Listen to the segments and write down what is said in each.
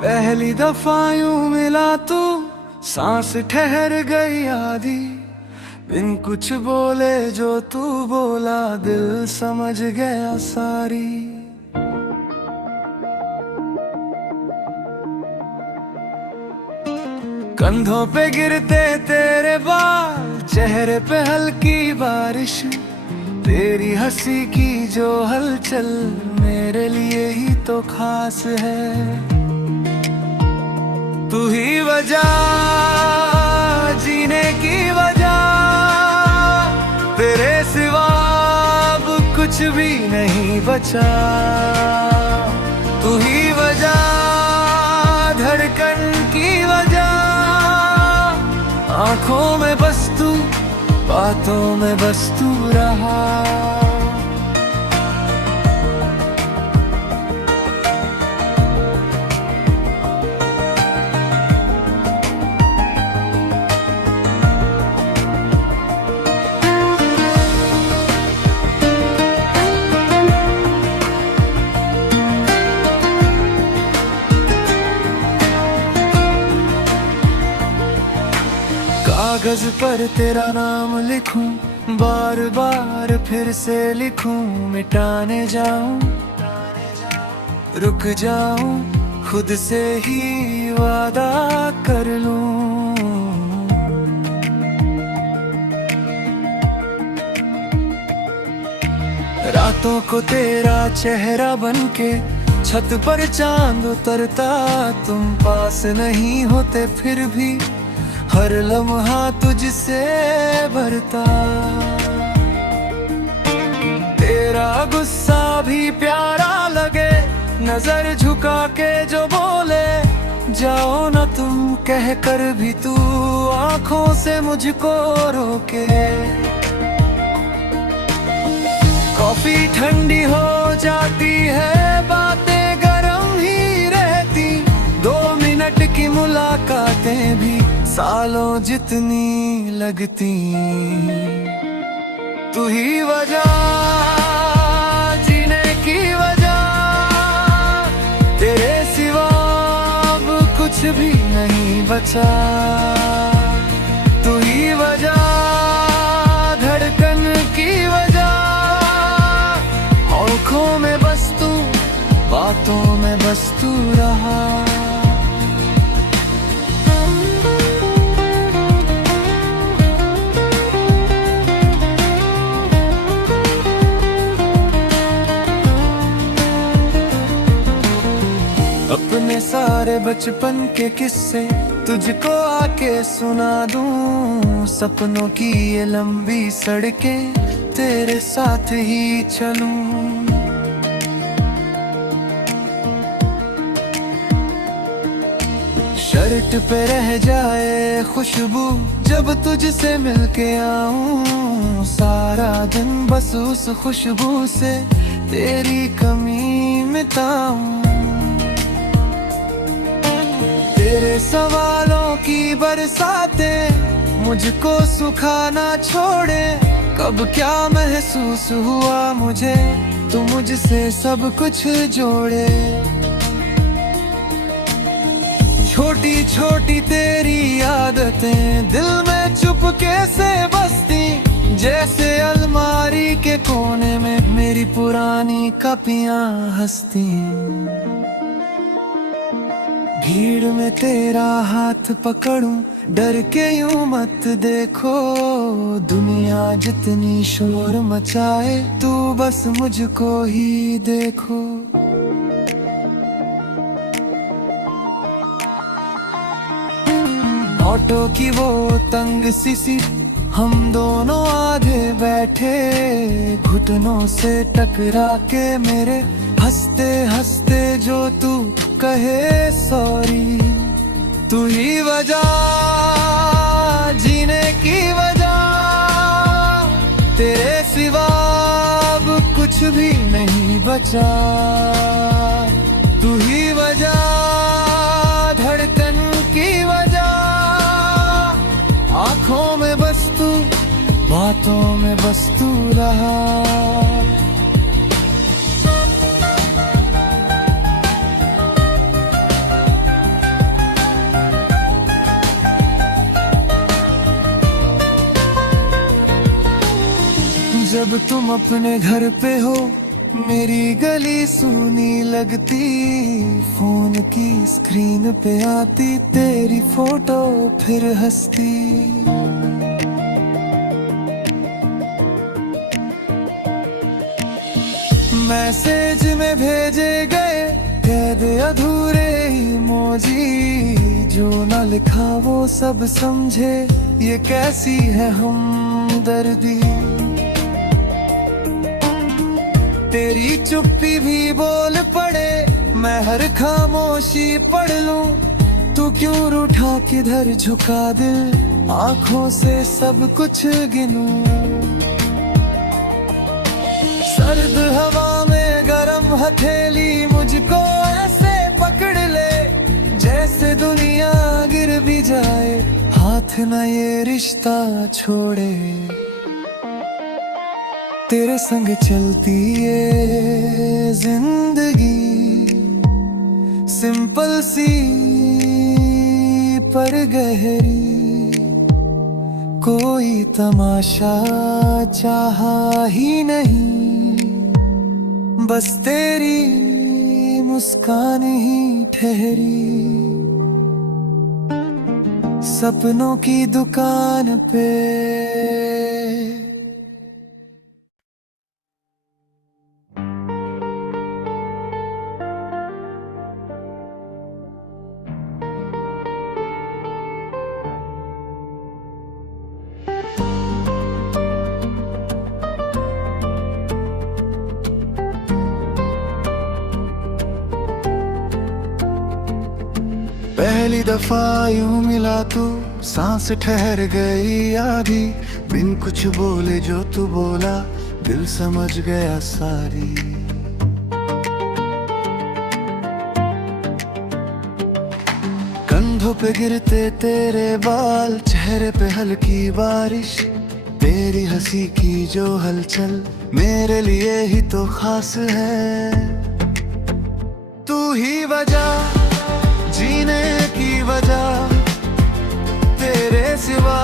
पहली दफा यूं मिला तू, सांस ठहर गई आधी। बिन कुछ बोले जो तू बोला, दिल समझ गया सारी। कंधों पे गिरते तेरे बाल, चेहरे पे हल्की बारिश। तेरी हंसी की जो हलचल मेरे लिए ही तो खास है। तू ही वजह, जीने की वजह, तेरे सिवा अब कुछ भी नहीं बचा। तू ही वजह, धड़कन की वजह, आंखों में बस तू, बातों में बस तू रहा। कागज पर तेरा नाम लिखूं, बार बार फिर से लिखूं। मिटाने जाऊं, रुक जाऊं, खुद से ही वादा कर लूं। रातों को तेरा चेहरा बनके छत पर चांद उतरता। तुम पास नहीं होते फिर भी हर लम्हा तुझसे भरता। तेरा गुस्सा भी प्यारा लगे, नजर झुका के जो बोले, जाओ ना तुम कह कर भी तू आंखों से मुझको रोके। कॉफी ठंडी हो जाती है, बातें गरम ही रहती। 2 मिनट की मुलाकातें भी सालों जितनी लगती। तू ही वजह, जीने की वजह, तेरे सिवा अब कुछ भी नहीं बचा। तू ही वजह, धड़कन की वजह, आँखों में बस तू, बातों में बस तू रहा। अपने सारे बचपन के किस्से तुझको आके सुना दूं। सपनों की ये लंबी सड़कें तेरे साथ ही चलूं। शर्ट पे रह जाए खुशबू जब तुझसे मिलके आऊं। सारा दिन बस उस खुशबू से तेरी कमी मिटाऊं। तेरे सवालों की बरसातें मुझको सुखाना छोड़े। कब क्या महसूस हुआ मुझे, तू मुझसे सब कुछ जोड़े। छोटी छोटी तेरी आदतें दिल में चुपके से बसती। जैसे अलमारी के कोने में मेरी पुरानी कापियां हंसती। भीड़ में तेरा हाथ पकड़ूं, डर के यूं मत देखो। दुनिया जितनी शोर मचाए, तू बस मुझको ही देखो। ऑटो की वो तंग सी सीट, हम दोनों आधे बैठे। घुटनों से टकरा के मेरे हंसते हंसते जो तू कहे सॉरी। तू ही वजह, जीने की वजह, तेरे सिवा अब कुछ भी नहीं बचा। तू ही वजह, धड़कन की वजह, आंखों में बस तू, बातों में बस तू रहा। जब तुम अपने घर पे हो मेरी गली सूनी लगती, फोन की स्क्रीन पे आती तेरी फोटो फिर हंसती। मैसेज में भेजे गए कैद अधूरे इमोजी, जो न लिखा वो सब समझे ये कैसी है हमदर्दी। तेरी चुप्पी भी बोल पड़े मैं हर खामोशी पढ़ लूं, तू क्यों रूठा किधर झुका दिल आंखों से सब कुछ गिनूं। सर्द हवा में गरम हथेली मुझको ऐसे पकड़ ले, जैसे दुनिया गिर भी जाए हाथ न ये रिश्ता छोड़े। तेरे संग चलती ये जिंदगी सिंपल सी पर गहरी, कोई तमाशा चाहा ही नहीं, बस तेरी मुस्कान ही ठहरी। सपनों की दुकान पे पहली दफा यूं मिला तू, सांस ठहर गई आधी, बिन कुछ बोले जो तू बोला दिल समझ गया सारी। कंधों पे गिरते तेरे बाल, चेहरे पे हल्की बारिश, तेरी हंसी की जो हलचल मेरे लिए ही तो खास है। तू ही वजह जीने की वजह, तेरे सिवा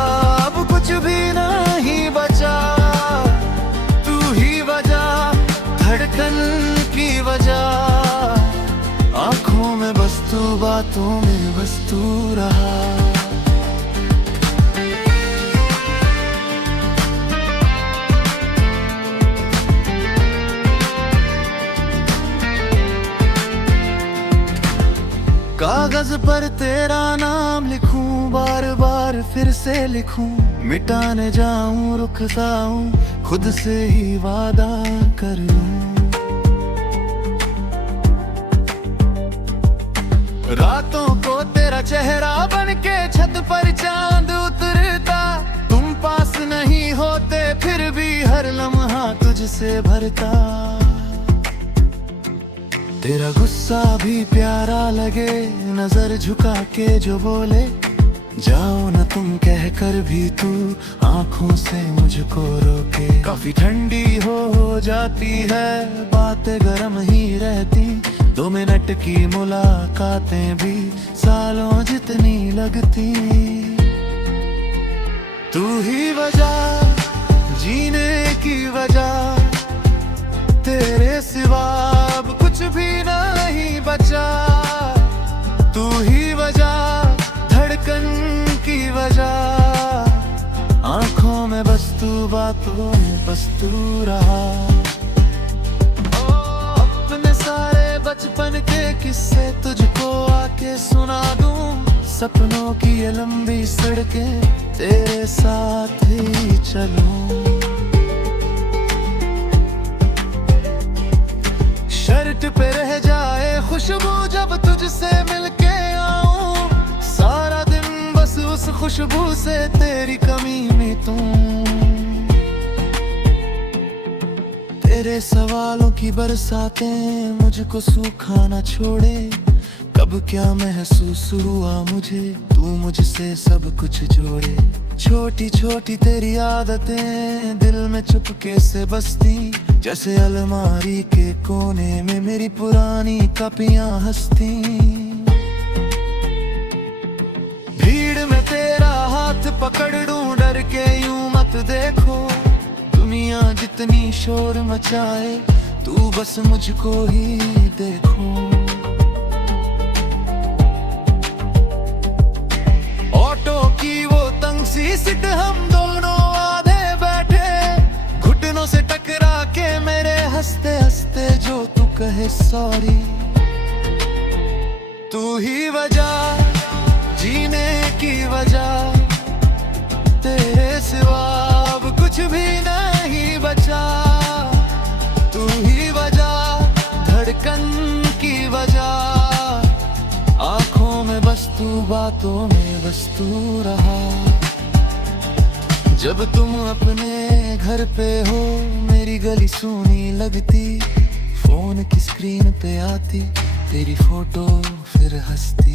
अब कुछ भी नहीं बचा। तू ही वजह धड़कन की वजह, आंखों में बस तू बातों में बस तू रहा। कागज पर तेरा नाम लिखूं, बार बार फिर से लिखूं, मिटाने जाऊं रुकता हूं, खुद से ही वादा कर लूं। रातों को तेरा चेहरा बनके छत पर चांद उतरता, तुम पास नहीं होते फिर भी हर लम्हा तुझसे भरता। तेरा गुस्सा भी प्यारा लगे, नजर झुका के जो बोले, जाओ न तुम कह कर भी तू आंखों से मुझको रोके। काफी ठंडी हो जाती है बातें गर्म ही रहती, 2 मिनट की मुलाकातें भी सालों जितनी लगती। तू ही वजह जीने की वजह, तेरे सिवा अब कुछ भी नहीं बचा। तू ही वजह धड़कन की वजह, आंखों में बस तू बातों में बस तू रहा। अपने सारे बचपन के किस्से तुझको आके सुना दूं, सपनों की ये लंबी सड़कें तेरे साथ ही चलूं। शर्ट पे रह जाए खुशबू जब तुझसे मिलके आऊं, सारा दिन बस उस खुशबू से तेरी कमी मिटूं। तेरे सवालों की बरसातें मुझको सूखा न छोड़े, कब क्या महसूस हुआ मुझे तू मुझसे सब कुछ जोड़े। छोटी छोटी तेरी आदतें दिल में चुपके से बसती, जैसे अलमारी के कोने में मेरी पुरानी कापियां हंसती। भीड़ में तेरा हाथ पकड़ लूं डर के यूं मत देखो, दुनिया जितनी शोर मचाए, तू बस मुझको ही देखो। ऑटो की वो तंग सी सीट, हम दोनों आधे बैठे, घुटनों से टकरा के मेरे हंसते हंसते जो तू कहे सॉरी। तू ही वजह जीने की वजह, तेरे सिवा अब कुछ भी नहीं बचा। तू ही वजह धड़कन की वजह, आंखों में बस तू बातों में बस तू रहा। जब तुम अपने घर पे हो मेरी गली सूनी लगती, फोन की स्क्रीन पे आती तेरी फोटो फिर हंसती।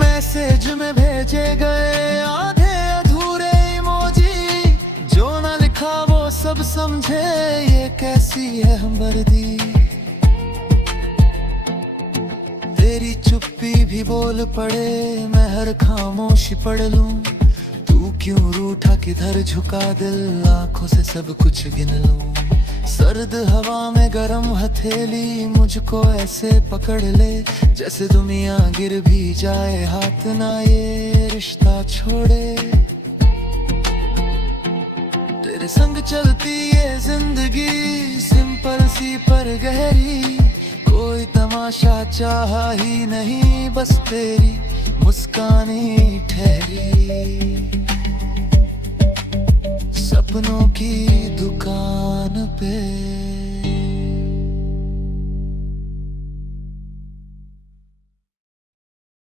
मैसेज में भेजे गए आधे अधूरे इमोजी, जो ना लिखा वो सब समझे ये कैसी है हमदर्दी। तेरी चुप्पी भी बोल पड़े, मैं हर खामोशी पढ़ लूं। तू क्यों रूठा किधर झुका दिल, आंखों से सब कुछ गिन लूं। सर्द हवा में गरम हथेली मुझको ऐसे पकड़ ले, जैसे दुनिया गिर भी जाए हाथ ना ये रिश्ता छोड़े। तेरे संग चलती ये जिंदगी सिंपल सी पर गहरी, कोई तमाशा चाहा ही नहीं, बस तेरी मुस्कान ही ठहरी।